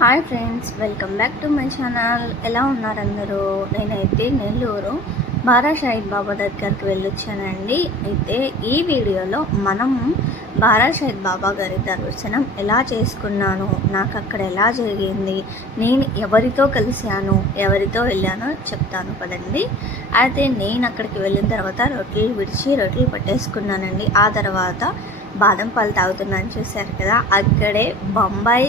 Hi friends welcome back to my channel. ఎలా ఉన్నారు అందరూ నేనైతే నెల్లూరు బారా షాహిద్ బాబా దగ్గరికి వెళ్ళొచ్చానండి. అయితే ఈ వీడియోలో మనం బారా షాహిద్ బాబా గారి దర్శనం ఎలా చేసుకున్నాను నాకు అక్కడ ఎలా జరిగింది నేను ఎవరితో కలిశాను ఎవరితో వెళ్ళానో చెప్తాను పదండి అయితే నేను అక్కడికి వెళ్ళిన తర్వాత రొట్టెలు విడిచి రొట్టెలు పట్టేసుకున్నానండి. ఆ తర్వాత బాదం పాలు తాగుతున్నాను చూశారు కదా అక్కడే బొంబాయి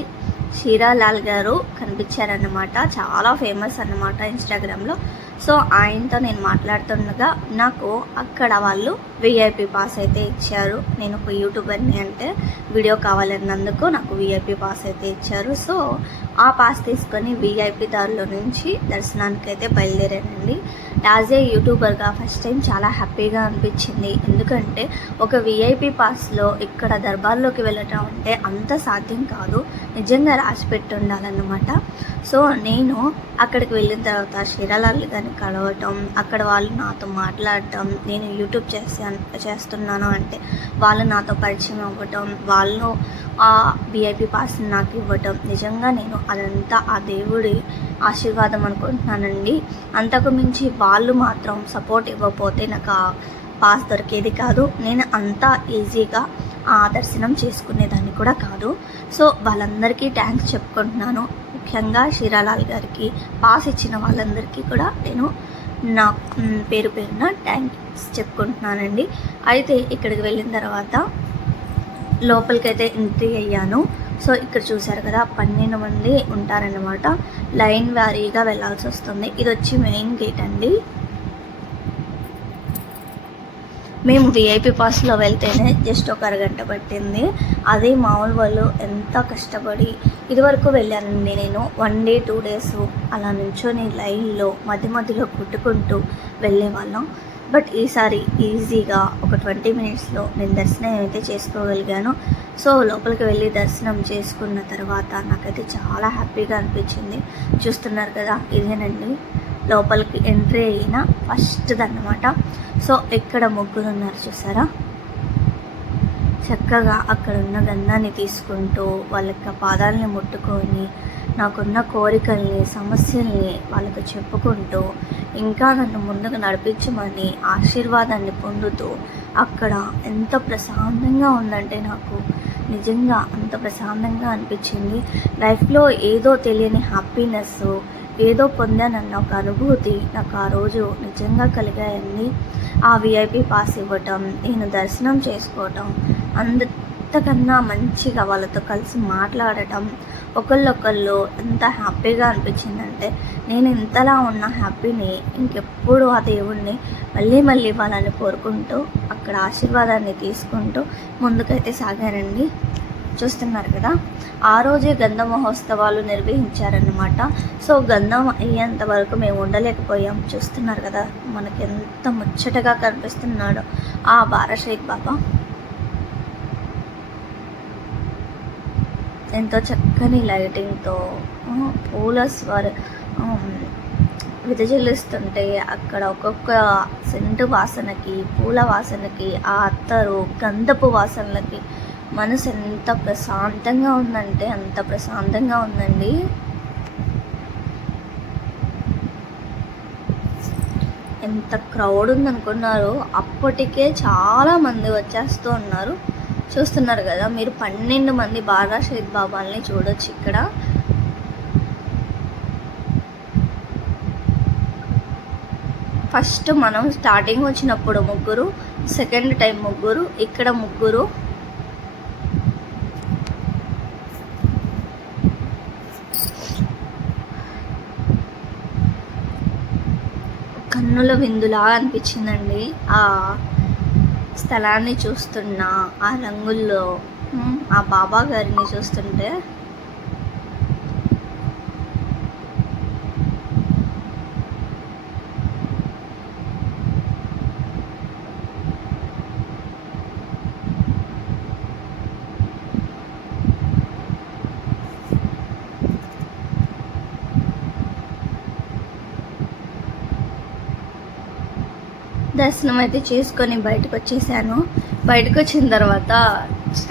షీరాలాల్ గారు కనిపించారన్నమాట. చాలా ఫేమస్ అన్నమాట ఇన్స్టాగ్రామ్లో. సో ఆయనతో నేను మాట్లాడుతుండగా నాకు అక్కడ వాళ్ళు విఐపి పాస్ అయితే ఇచ్చారు. నేను ఒక యూట్యూబర్ని అంటే వీడియో కావాలన్నందుకు నాకు విఐపి పాస్ అయితే ఇచ్చారు. సో ఆ పాస్ తీసుకొని విఐపి దారిలో నుంచి దర్శనానికి అయితే బయలుదేరానండి. యాజ్ ఏ యూట్యూబర్గా ఫస్ట్ టైం చాలా హ్యాపీగా అనిపించింది. ఎందుకంటే ఒక విఐపి పాస్లో ఇక్కడ దర్బార్లోకి వెళ్ళటం అంటే అంత సాధ్యం కాదు. నిజంగా రాసి పెట్టుండాలన్నమాట. సో నేను అక్కడికి వెళ్ళిన తర్వాత శిరాలాల్ కానీ కలవటం అక్కడ వాళ్ళు నాతో మాట్లాడటం నేను యూట్యూబ్ చేస్తాను చేస్తున్నాను అంటే వాళ్ళు నాతో పరిచయం అవ్వటం వాళ్ళు ఆ విఐపి పాస్ నాకు ఇవ్వటం. నిజంగా నేను అదంతా ఆ దేవుడి ఆశీర్వాదం అనుకుంటున్నానండి. అంతకు మించి వాళ్ళు మాత్రం సపోర్ట్ ఇవ్వకపోతే నాకు ఆ పాస్ దొరికేది కాదు. నేను అంత ఈజీగా దర్శనం చేసుకునేదాన్ని కూడా కాదు. సో వాళ్ళందరికీ థ్యాంక్స్ చెప్పుకుంటున్నాను. ముఖ్యంగా షీరాలాల్ గారికి పాస్ ఇచ్చిన వాళ్ళందరికీ కూడా నేను నా పేరు పేరున థ్యాంక్స్ చెప్పుకుంటున్నానండి. అయితే ఇక్కడికి వెళ్ళిన తర్వాత లోపలికైతే ఎంట్రీ అయ్యాను. సో ఇక్కడ చూసారు కదా పన్నెండు మంది ఉంటారన్నమాట. లైన్ వారీగా వెళ్ళాల్సి వస్తుంది ఇది వచ్చి మెయిన్ గేట్ అండి. మేము విఐపి పాస్లో వెళ్తేనే జస్ట్ ఒక అరగంట పట్టింది. అదే మామూలు వాళ్ళు ఎంత కష్టపడి ఇదివరకు వెళ్ళానండి నేను. వన్ డే టూ డేస్ అలా నుంచొని లైన్లో మధ్య మధ్యలో కుట్టుకుంటూ వెళ్ళేవాళ్ళం. బట్ ఈసారి ఈజీగా ఒక ట్వంటీ మినిట్స్లో నేను దర్శనం అయితే చేసుకోగలిగాను సో లోపలికి వెళ్ళి దర్శనం చేసుకున్న తర్వాత నాకైతే చాలా హ్యాపీగా అనిపించింది. చూస్తున్నారు కదా ఇదేనండి. లోపలికి ఎంట్రీ అయిన ఫస్ట్ అనమాట సో ఇక్కడ ముగ్గురు ఉన్నారు చూసారా? చక్కగా అక్కడ ఉన్న గంధాన్ని తీసుకుంటూ వాళ్ళ యొక్క పాదాలని ముట్టుకొని నాకున్న కోరికల్ని సమస్యల్ని వాళ్ళకు చెప్పుకుంటూ ఇంకా నన్ను ముందుకు నడిపించమని ఆశీర్వాదాన్ని పొందుతూ అక్కడ ఎంత ప్రశాంతంగా ఉందంటే నాకు నిజంగా అంత ప్రశాంతంగా అనిపించింది. లైఫ్లో ఏదో తెలియని హ్యాపీనెస్ ఏదో పొందానన్న ఒక అనుభూతి నాకు ఆ రోజు నిజంగా కలిగాయండి. ఆ విఐపి పాస్ ఇవ్వటం నేను దర్శనం చేసుకోవటం అంతకన్నా మంచిగా వాళ్ళతో కలిసి మాట్లాడటం ఒకళ్ళొకళ్ళు ఎంత హ్యాపీగా అనిపించిందంటే నేను ఇంతలా ఉన్న హ్యాపీని ఇంకెప్పుడు ఆ దేవుణ్ణి మళ్ళీ మళ్ళీ ఇవ్వాలని కోరుకుంటూ అక్కడ ఆశీర్వాదాన్ని తీసుకుంటూ ముందుకైతే సాగానండి. చూస్తున్నారు కదా ఆ రోజే గంధ మహోత్సవాలు నిర్వహించారన్నమాట. సో గంధం అయ్యేంత వరకు మేము ఉండలేకపోయాం. చూస్తున్నారు కదా మనకి ఎంత ముచ్చటగా కనిపిస్తున్నాడో. ఆ బారాషేక్ బాబా. ఎంతో చక్కని లైటింగ్తో పూల స్వర ఆమ్, విదజల్లిస్తుంటే అక్కడ ఒక్కొక్క సెంటు వాసనకి పూల వాసనకి ఆ అత్తరు గంధపు వాసనలకి మనసు ఎంత ప్రశాంతంగా ఉందంటే అంత ప్రశాంతంగా ఉందండి. ఎంత క్రౌడ్ ఉందనుకున్నారు అప్పటికే చాలా మంది వచ్చేస్తూ ఉన్నారు. చూస్తున్నారు కదా మీరు పన్నెండు మంది బాగా షహీద్ బాబాల్ని చూడొచ్చు ఇక్కడ. ఫస్ట్ మనం స్టార్టింగ్ వచ్చినప్పుడు ముగ్గురు సెకండ్ టైం ముగ్గురు ఇక్కడ ముగ్గురు. కన్నుల విందులా అనిపించిందండి. ఆ స్థలాన్ని చూస్తున్నా ఆ రంగుల్లో ఆ బాబా గారిని చూస్తుంటే దర్శనం అయితే చేసుకొని బయటకు వచ్చేసాను. బయటకు వచ్చిన తర్వాత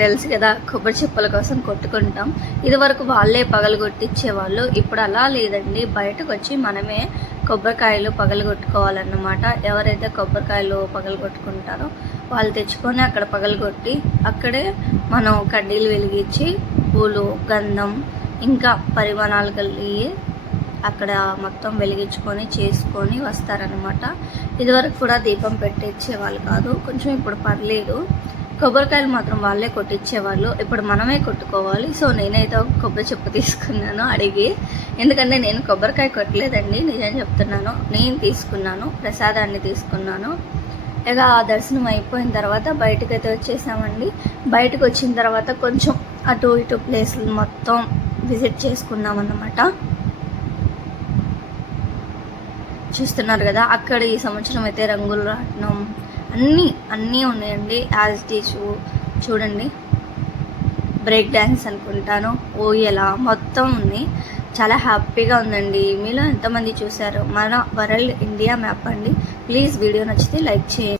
తెలుసు కదా కొబ్బరి చిప్పల కోసం కొట్టుకుంటాం. ఇది వరకు వాళ్ళే పగలు కొట్టించేవాళ్ళు ఇప్పుడు అలా లేదండి. బయటకు వచ్చి మనమే కొబ్బరికాయలు పగలు కొట్టుకోవాలన్నమాట. ఎవరైతే కొబ్బరికాయలు పగలు కొట్టుకుంటారో వాళ్ళు తెచ్చుకొని అక్కడ పగలు కొట్టి అక్కడే మనం కడ్డీలు వెలిగించి పూలు గంధం ఇంకా పరిమాణాలు కలిగి అక్కడ మొత్తం వెలిగించుకొని చేసుకొని వస్తారనమాట ఇదివరకు కూడా దీపం పెట్టించేవాళ్ళు కాదు. కొంచెం ఇప్పుడు పర్లేదు. కొబ్బరికాయలు మాత్రం వాళ్ళే కొట్టించేవాళ్ళు ఇప్పుడు మనమే కొట్టుకోవాలి. సో నేనైతే ఒక కొబ్బరి చెప్పు తీసుకున్నాను అడిగి. ఎందుకంటే నేను కొబ్బరికాయ కొట్టలేదండి. నిజం చెప్తున్నాను. నేను తీసుకున్నాను. ప్రసాదాన్ని తీసుకున్నాను. ఇక ఆ దర్శనం అయిపోయిన తర్వాత బయటకైతే వచ్చేసామండి. బయటకు వచ్చిన తర్వాత కొంచెం అటు ఇటు ప్లేస్లు మొత్తం విజిట్ చేసుకున్నాం అన్నమాట చూస్తున్నారు కదా అక్కడ ఈ సంవత్సరం అయితే రంగుల రాట్నం. అన్నీ అన్నీ ఉన్నాయండి యాజ్ టీస్ చూడండి. బ్రేక్ డ్యాన్స్ అనుకుంటాను. ఓయలా మొత్తం ఉంది. చాలా హ్యాపీగా ఉందండి. మీలో ఎంతమంది చూశారు? మన వరల్డ్ ఇండియా మ్యాప్ అండి. ప్లీజ్ వీడియో నచ్చితే లైక్ చేయండి.